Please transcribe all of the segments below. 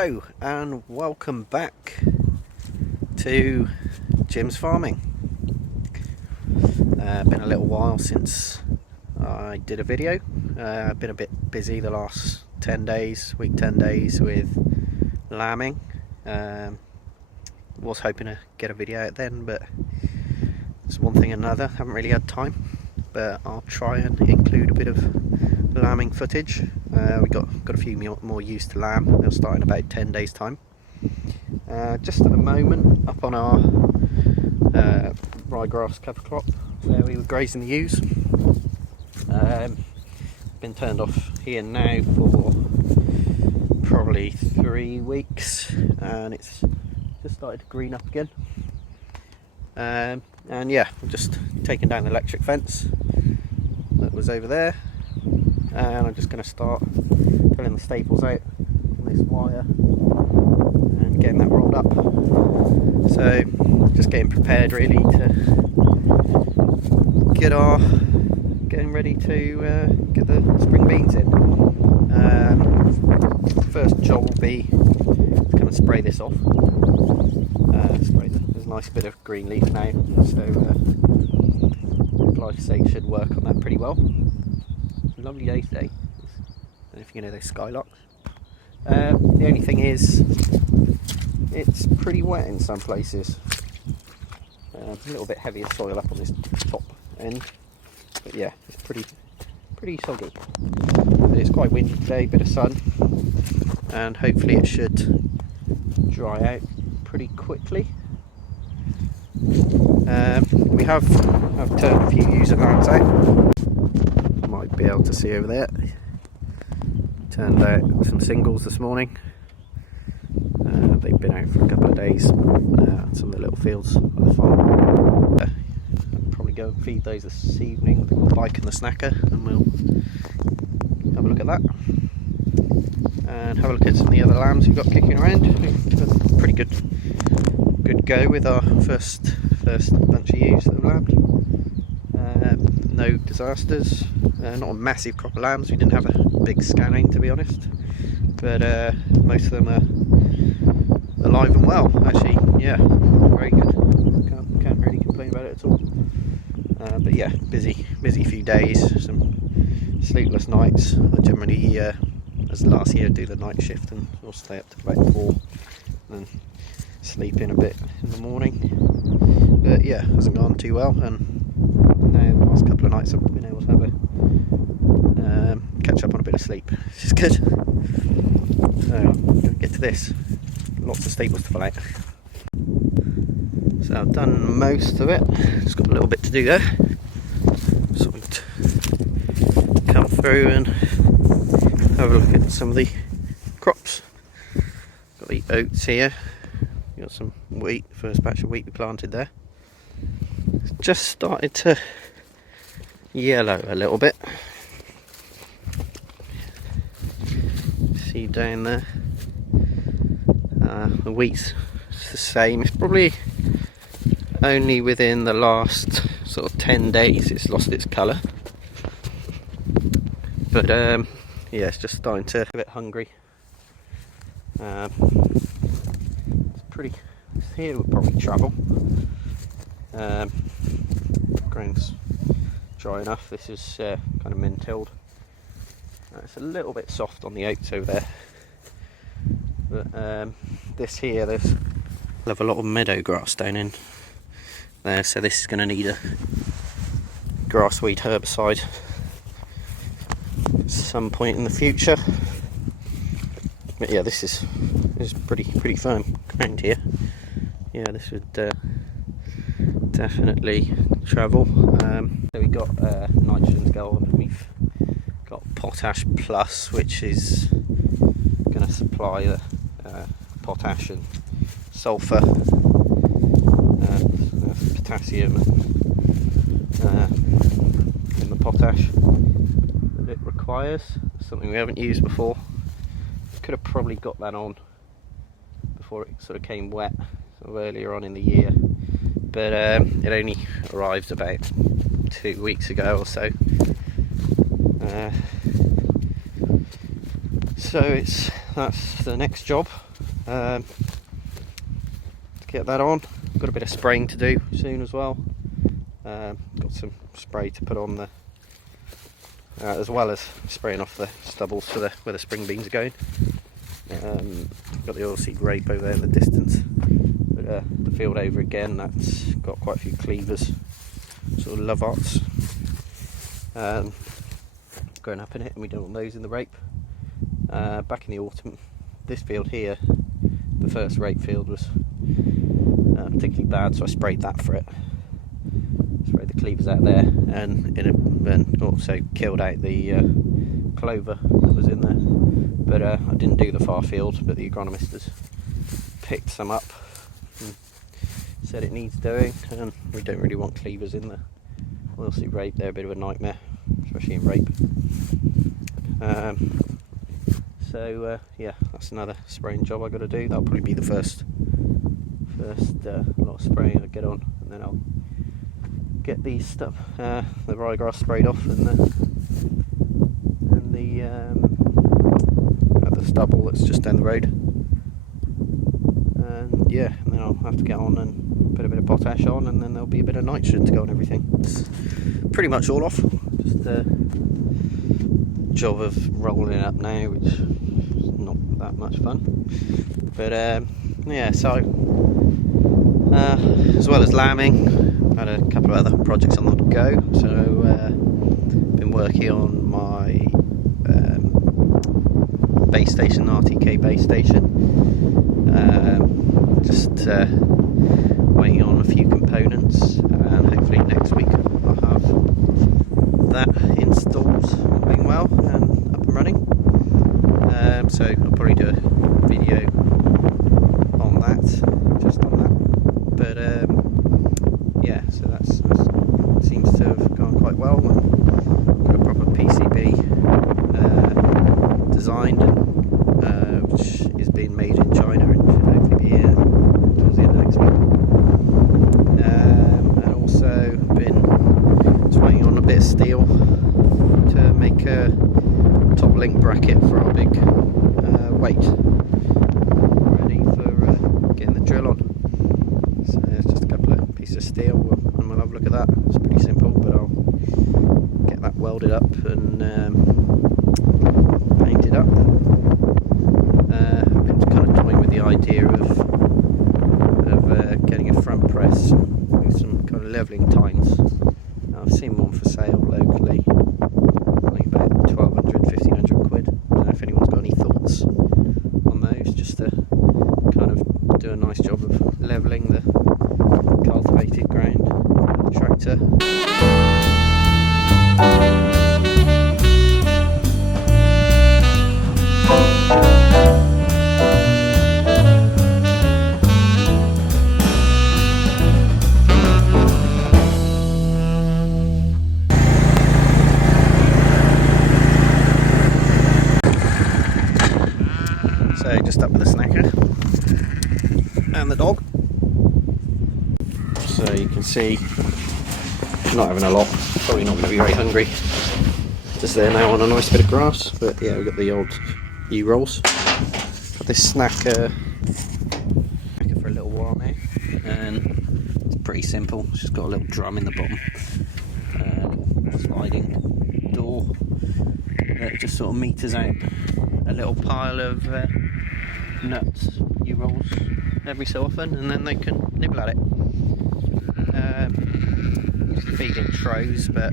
Hello and welcome back to Jim's Farming. Been a little while since I did a video. I've been a bit busy the last 10 days with lambing. Was hoping to get a video out then, but it's one thing or another, haven't really had time, but I'll try and include a bit of lambing footage. We got a few more ewes to lamb. They'll start in about 10 days time. Just at the moment up on our ryegrass cover crop where we were grazing the ewes. Been turned off here now for probably 3 weeks and it's just started to green up again. And yeah, I'm just taking down the electric fence that was over there, and I'm just going to start pulling the staples out on this wire and getting that rolled up. So just getting prepared really to getting ready to get the spring beans in. First job will be to come and spray this off. There's a nice bit of green leaf now, so glyphosate should work on that pretty well. Lovely day today. I don't know if you can hear those skylarks. The only thing is, it's pretty wet in some places. A little bit heavier soil up on this top end, but yeah, it's pretty soggy. But it's quite windy today, bit of sun, and hopefully it should dry out pretty quickly. We have turned a few ewes and lambs out. Might be able to see over there. Turned out some singles this morning. They've been out for a couple of days. Some of the little fields of the farm. I'll probably go and feed those this evening with the bike and the snacker, and we'll have a look at that. And have a look at some of the other lambs we've got kicking around. We've had a pretty good go with our first bunch of ewes that have lambed. No disasters. Not a massive crop of lambs. We didn't have a big scanning, to be honest, but most of them are alive and well. Actually, yeah, very good. Can't really complain about it at all. But yeah, busy few days. Some sleepless nights. I generally, as last year, do the night shift and we'll stay up to about 4 and then sleep in a bit in the morning. But yeah, hasn't gone too well, and now the last couple of nights I've been able to have a catch up on a bit of sleep, which is good. So I'm going to get to this. Lots of staples to fill out. So I've done most of it. Just got a little bit to do there. So I'm going to come through and have a look at some of the crops. Got the oats here. Got some wheat, first batch of wheat we planted there. It's just started to yellow a little bit. See down there, the wheat's the same. It's probably only within the last sort of 10 days it's lost its colour. But yeah, it's just starting to get a bit hungry. Here would probably travel. Ground's dry enough. This is kind of min-tilled. It's a little bit soft on the oats over there, but this here, we'll have a lot of meadow grass down in there, so this is going to need a grassweed herbicide at some point in the future. But yeah, this is pretty firm ground here. Yeah, this would definitely travel. So we got nitrogen's gold. We've got potash plus, which is going to supply the potash and sulphur, potassium in the potash that it requires. Something we haven't used before. Could have probably got that on before it sort of came wet, sort of earlier on in the year, but it only arrived about 2 weeks ago or so. So that's the next job. To get that on, got a bit of spraying to do soon as well. Got some spray to put on the as well as spraying off the stubbles for where the spring beans are going. Got the oilseed rape over there in the distance, but the field over again, that's got quite a few cleavers, sort of lovarts going up in it, and we don't want those in the rape. Back in the autumn, this field here, the first rape field, was particularly bad, so I sprayed that for it. Sprayed the cleavers out there, and also killed out the clover that was in there. But I didn't do the far field, but the agronomist has picked some up and said it needs doing, and we don't really want cleavers in the oilseed rape. They're a bit of a nightmare, especially in rape. So yeah, that's another spraying job I've got to do. That'll probably be the first lot of spraying I get on, and then I'll get these stuff, the ryegrass sprayed off, and the stubble that's just down the road. And yeah, and then I'll have to get on and put a bit of potash on, and then there'll be a bit of nitrogen to go on everything. It's pretty much all off. Just a job of rolling it up now, which is not that much fun. But yeah, so as well as lambing, I had a couple of other projects on the go. So been working on my base station, RTK base station. Just waiting on a few components, and hopefully next week I'll have that installed, being well and up and running. So I'll probably do a video on that, just on that. But yeah, so that seems to have gone quite well. Got a proper PCB designed, which is being made in China and should hopefully be here towards the end of next week. And also been just waiting on a bit of steel to make a top link bracket for our big weight, ready for getting the drill on. So it's just a couple of pieces of steel, and we'll have a look at that. It's pretty simple, but I'll get that welded up and painted up. I've been kind of toying with the idea of getting a front press with some kind of levelling tines. Now, I've seen one for sale locally, I think about 1,200, 1,500 quid. I don't know if anyone's got any thoughts on those, just to kind of do a nice job of levelling the cultivated ground with the tractor. So just up with the snacker and the dog. So you can see not having a lot, probably not going to be very hungry. Just there now on a nice bit of grass, but yeah, we've got the old U-rolls. Got this snacker for a little while now, and it's pretty simple. It's just got a little drum in the bottom, little sliding door that just sort of meters out a little pile of nuts, U-rolls, every so often, and then they can nibble at it. Used to feed in trows, but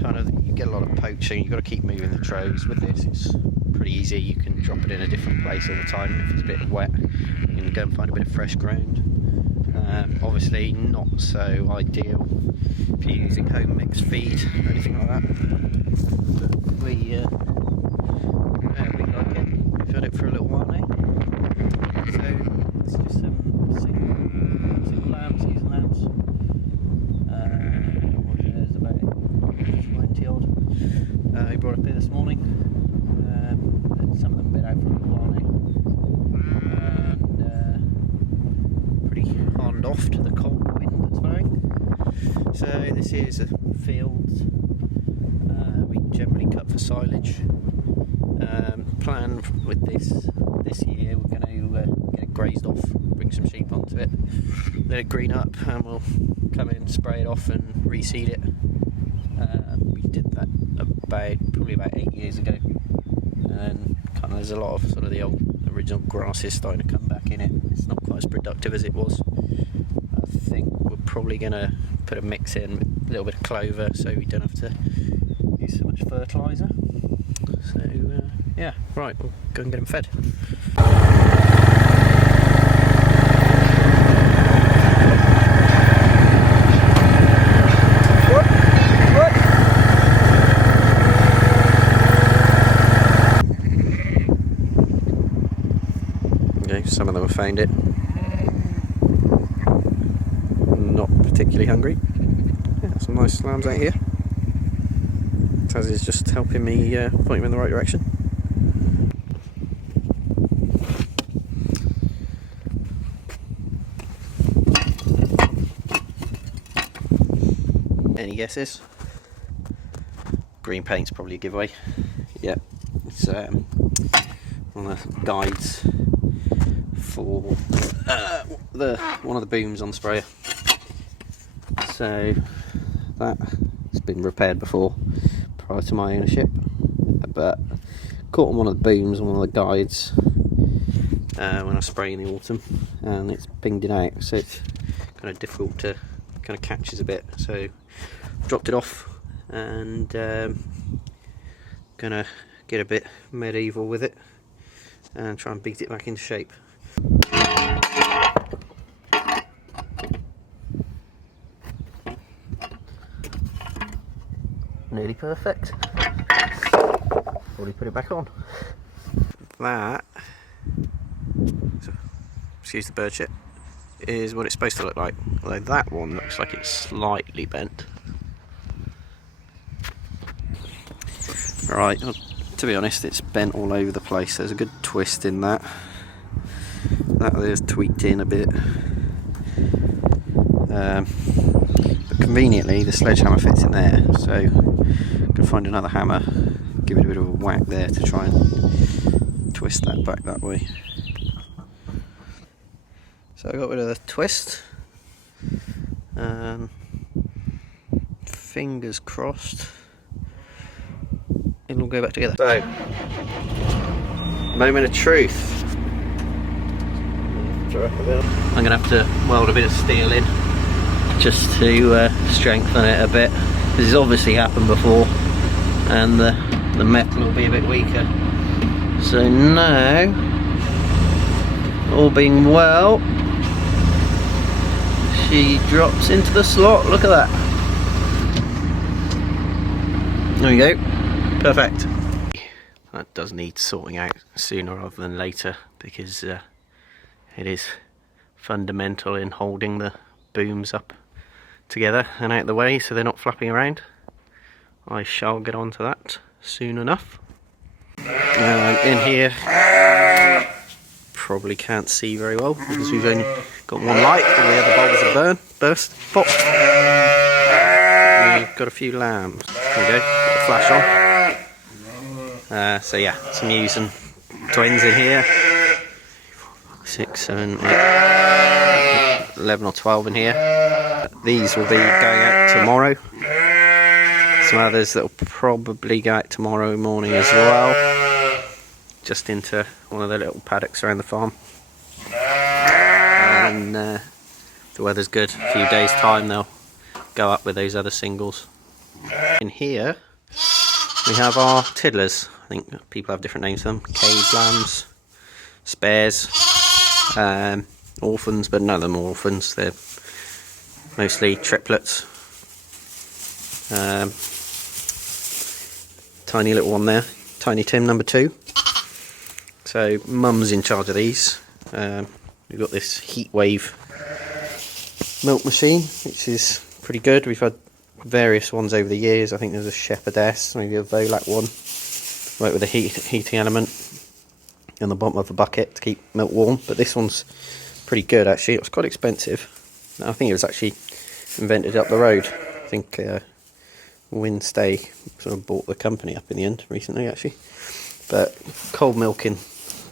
kind of you get a lot of poaching. You've got to keep moving the trows. With this, it's pretty easy. You can drop it in a different place all the time. If it's a bit wet, you can go and find a bit of fresh ground. Obviously, not so ideal if you're using home mixed feed or anything like that. But we like it. We've had it for a little while now. So it's just some single lambs, using lambs. There's about 20 odd. We brought up here this morning. Some of them have been out for a little while now. And pretty hardened off to the cold wind that's blowing. So this is a field we generally cut for silage. Plan with this year, we're going to grazed off, bring some sheep onto it, let it green up, and we'll come in, spray it off and reseed it. We did that probably about 8 years ago, and kind of there's a lot of sort of the old original grasses starting to come back in it. It's not quite as productive as it was. I think we're probably going to put a mix in with a little bit of clover so we don't have to use so much fertiliser. So yeah, right, we'll go and get them fed. Okay, some of them have found it. Not particularly hungry. Yeah, some nice lambs out here. Taz is just helping me point them in the right direction. Any guesses? Green paint's probably a giveaway. Yeah, it's one of the guides for one of the booms on the sprayer. So that's been repaired before, prior to my ownership, but caught on one of the booms on one of the guides when I spray in the autumn, and it's pinged it out, so it's kind of difficult to kind of catches a bit. So dropped it off and gonna get a bit medieval with it and try and beat it back into shape. Nearly perfect. Already put it back on. That, excuse the bird shit, is what it's supposed to look like. Although that one looks like it's slightly bent. Right, well, to be honest, it's bent all over the place. There's a good twist in that. That there's tweaked in a bit. But conveniently, the sledgehammer fits in there, so I'm going to find another hammer, give it a bit of a whack there to try and twist that back that way. So I got rid of the twist, and fingers crossed it'll go back together. So, moment of truth. I'm going to have to weld a bit of steel in just to strengthen it a bit. This has obviously happened before, and the metal will be a bit weaker. So now, all being well, she drops into the slot. Look at that. There we go. Perfect. That does need sorting out sooner rather than later, because it is fundamental in holding the booms up together and out of the way so they're not flapping around. I shall get on to that soon enough. In here, probably can't see very well because we've only got one light and the other bulbs are burst. Pop. We've got a few lambs. There we go. Got the flash on. So yeah, some ewes and twins in here. 6, 7, 8, 11 or 12 in here. These will be going out tomorrow. Some others that will probably go out tomorrow morning as well, just into one of the little paddocks around the farm. And the weather's good, a few days time they'll go up with those other singles. In here we have our tiddlers. I think people have different names for them. Cage lambs, spares, orphans, but none of them are orphans. They're mostly triplets. Tiny little one there, Tiny Tim number 2. So mum's in charge of these. We've got this heat wave milk machine, which is pretty good. We've had various ones over the years. I think there's a shepherdess, maybe a Volac one, right, with a heating element in the bottom of a bucket to keep milk warm. But this one's pretty good actually. It was quite expensive. I think it was actually invented up the road. I think Winstay sort of bought the company up in the end recently actually. But cold milking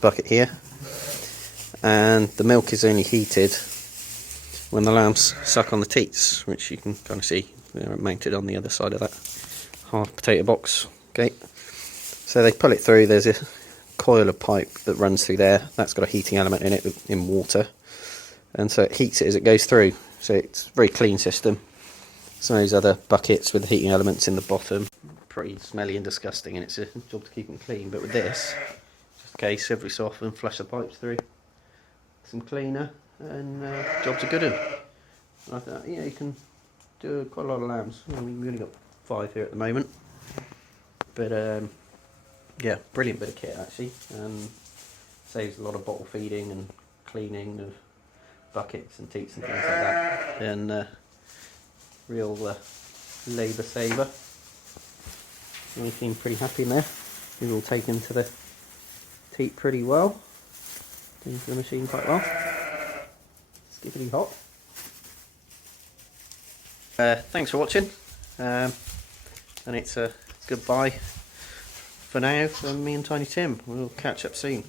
bucket here, and the milk is only heated when the lambs suck on the teats, which you can kind of see they're mounted on the other side of that hard potato box gate. So they pull it through. There's a coil of pipe that runs through there. That's got a heating element in it in water, and so it heats it as it goes through. So it's a very clean system. Some of those other buckets with the heating elements in the bottom, pretty smelly and disgusting, and it's a job to keep them clean. But with this, just a case every so often, flush the pipes through, some cleaner, and job's a good one. I thought, yeah, you can do quite a lot of lambs. I mean, we've only got 5 here at the moment, but yeah, brilliant bit of kit actually. Saves a lot of bottle feeding and cleaning of buckets and teats and things like that, and real labour saver. They seem pretty happy in there. They're all taken to the teat pretty well, into the machine quite well. Skippity hop. Thanks for watching, and it's a goodbye for now from me and Tiny Tim. We'll catch up soon.